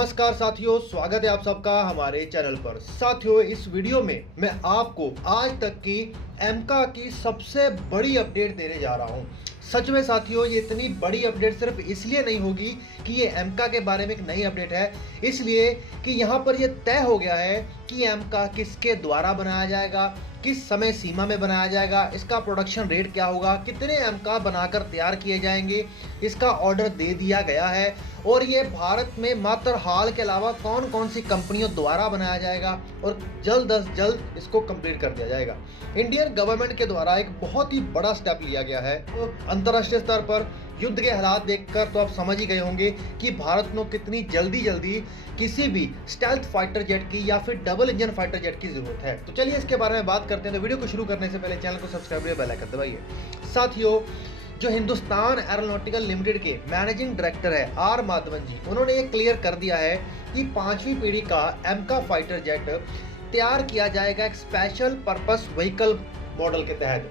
नमस्कार साथियों, स्वागत है आप सबका हमारे चैनल पर। साथियों, इस वीडियो में मैं आपको आज तक की एमका की सबसे बड़ी अपडेट देने जा रहा हूं। सच में साथियों, ये इतनी बड़ी अपडेट सिर्फ इसलिए नहीं होगी कि ये एमका के बारे में एक नई अपडेट है, इसलिए कि यहाँ पर ये तय हो गया है कि एमका किसके द्वारा बनाया जाएगा, किस समय सीमा में बनाया जाएगा, इसका प्रोडक्शन रेट क्या होगा, कितने एमका बनाकर तैयार किए जाएंगे, इसका ऑर्डर दे दिया गया है और ये भारत में मात्र हाल के अलावा कौन कौन सी कंपनियों द्वारा बनाया जाएगा और जल्द अज जल्द इसको कंप्लीट कर दिया जाएगा। इंडियन गवर्नमेंट के द्वारा एक बहुत ही बड़ा स्टेप लिया गया है। तो अंतर्राष्ट्रीय स्तर पर युद्ध के हालात देखकर तो आप समझ ही गए होंगे कि भारत को कितनी जल्दी किसी भी स्टेल्थ फाइटर जेट की या फिर डबल इंजन फाइटर जेट की जरूरत है। तो चलिए इसके बारे में बात करते हैं। तो वीडियो को शुरू करने से पहले चैनल को सब्सक्राइब करिए, बेल आइकन दबाइए। साथियों, जो हिंदुस्तान एरोनॉटिकल लिमिटेड के मैनेजिंग डायरेक्टर है आर माधवन जी, उन्होंने ये क्लियर कर दिया है कि 5वीं पीढ़ी का एमका फाइटर जेट तैयार किया जाएगा एक स्पेशल पर्पस व्हीकल मॉडल के तहत।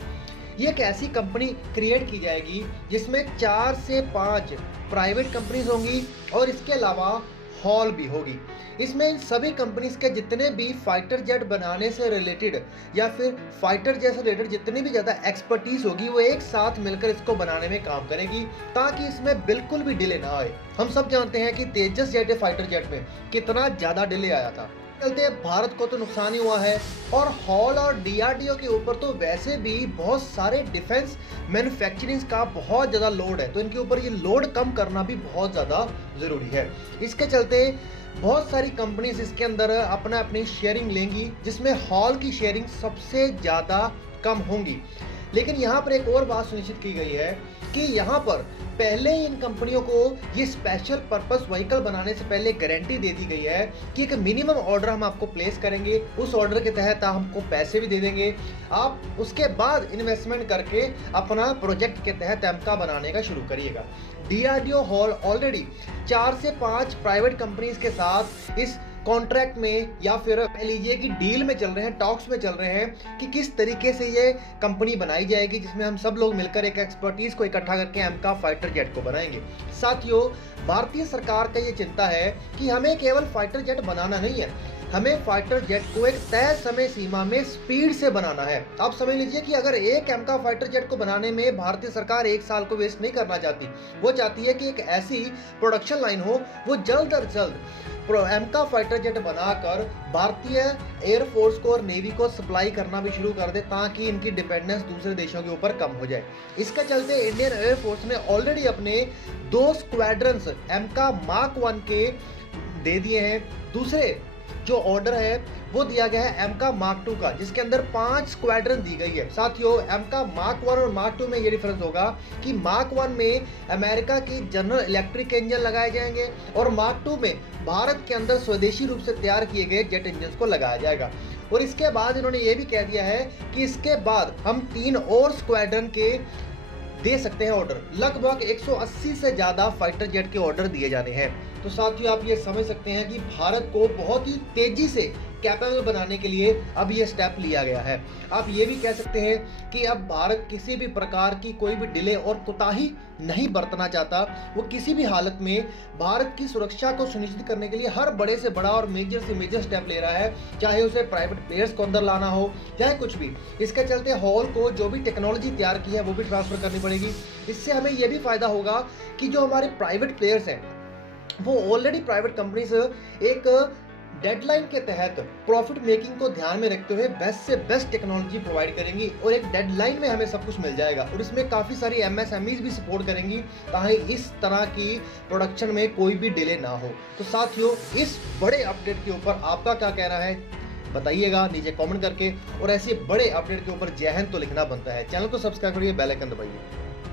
ये एक ऐसी कंपनी क्रिएट की जाएगी जिसमें 4 से 5 प्राइवेट कंपनीज होंगी और इसके अलावा हॉल भी होगी। इसमें सभी कंपनीज के जितने भी फाइटर जेट बनाने से रिलेटेड या फिर फाइटर जेट से रिलेटेड जितनी भी ज़्यादा एक्सपर्टीज होगी वो एक साथ मिलकर इसको बनाने में काम करेगी ताकि इसमें बिल्कुल भी डिले ना आए। हम सब जानते हैं कि तेजस जेट फाइटर जेट में कितना ज़्यादा डिले आया था। चलते भारत को तो नुकसान ही हुआ है और हॉल और डीआरडीओ के ऊपर तो वैसे भी बहुत सारे डिफेंस मैन्युफैक्चरिंग का बहुत ज़्यादा लोड है, तो इनके ऊपर ये लोड कम करना भी बहुत ज़्यादा ज़रूरी है। इसके चलते बहुत सारी कंपनीज इसके अंदर अपनी शेयरिंग लेंगी, जिसमें हॉल की शेयरिंग सबसे ज़्यादा कम होंगी। लेकिन यहाँ पर एक और बात सुनिश्चित की गई है कि यहाँ पर पहले इन कंपनियों को ये स्पेशल पर्पस व्हीकल बनाने से पहले गारंटी दे दी गई है कि एक मिनिमम ऑर्डर हम आपको प्लेस करेंगे, उस ऑर्डर के तहत हमको पैसे भी दे देंगे, आप उसके बाद इन्वेस्टमेंट करके अपना प्रोजेक्ट के तहत एमका बनाने का शुरू करिएगा। डीआरडीओ हॉल ऑलरेडी 4 से 5 प्राइवेट कंपनीज के साथ इस कॉन्ट्रैक्ट में या फिर कह लीजिए कि डील में चल रहे हैं, टॉक्स में चल रहे हैं कि किस तरीके से ये कंपनी बनाई जाएगी, जिसमें हम सब लोग मिलकर एक एक्सपर्टीज को इकट्ठा करके एमका फाइटर जेट को बनाएंगे। साथियों, भारतीय सरकार का ये चिंता है कि हमें केवल फाइटर जेट बनाना नहीं है, हमें फाइटर जेट को एक तय समय सीमा में स्पीड से बनाना है। आप समझ लीजिए कि अगर एक एमका फाइटर जेट को बनाने में भारतीय सरकार 1 साल को वेस्ट नहीं करना चाहती, वो चाहती है कि एक ऐसी प्रोडक्शन लाइन हो वो जल्द अज जल्द एमका फाइटर जेट बनाकर भारतीय एयरफोर्स को और नेवी को सप्लाई करना भी शुरू कर दे ताकि इनकी डिपेंडेंस दूसरे देशों के ऊपर कम हो जाए। इसके चलते इंडियन एयरफोर्स ने ऑलरेडी अपने 2 स्क्वाड्रंस एमका मार्क 1 के दे दिए हैं। दूसरे जो ऑर्डर है वो दिया गया है एमका मार्क 2 का, जिसके अंदर 5 स्क्वाड्रन दी गई है। साथियों, एमका मार्क 1 और मार्क 2 में ये डिफरेंस होगा कि मार्क 1 में अमेरिका की जनरल इलेक्ट्रिक इंजन लगाए जाएंगे और मार्क 2 में भारत के अंदर स्वदेशी रूप से तैयार किए गए जेट इंजन को लगाया जाएगा। और इसके बाद इन्होंने ये भी कह दिया है कि इसके बाद हम 3 और स्क्वाड्रन के दे सकते हैं ऑर्डर। लगभग 180 से ज़्यादा फाइटर जेट के ऑर्डर दिए जाने हैं। तो साथियों, आप ये समझ सकते हैं कि भारत को बहुत ही तेजी से कैपेबल बनाने के लिए अब ये स्टेप लिया गया है। आप ये भी कह सकते हैं कि अब भारत किसी भी प्रकार की कोई भी डिले और कोताही नहीं बरतना चाहता। वो किसी भी हालत में भारत की सुरक्षा को सुनिश्चित करने के लिए हर बड़े से बड़ा और मेजर से मेजर स्टेप ले रहा है, चाहे उसे प्राइवेट प्लेयर्स को अंदर लाना हो, चाहे कुछ भी। इसके चलते हॉल को जो भी टेक्नोलॉजी तैयार की है वो भी ट्रांसफर करनी पड़ेगी। इससे हमें ये भी फायदा होगा कि जो हमारे प्राइवेट प्लेयर्स हैं वो ऑलरेडी प्राइवेट कंपनीज एक डेडलाइन के तहत प्रॉफिट मेकिंग को ध्यान में रखते हुए बेस्ट से बेस्ट टेक्नोलॉजी प्रोवाइड करेंगी और एक डेडलाइन में हमें सब कुछ मिल जाएगा और इसमें काफ़ी सारी एमएसएमईज भी सपोर्ट करेंगी ताकि इस तरह की प्रोडक्शन में कोई भी डिले ना हो। तो साथियों, इस बड़े अपडेट के ऊपर आपका क्या कहना है बताइएगा नीचे कमेंट करके, और ऐसे बड़े अपडेट के ऊपर जय हिंद तो लिखना बनता है। चैनल को सब्सक्राइब करिए, बेल आइकन दबाइए।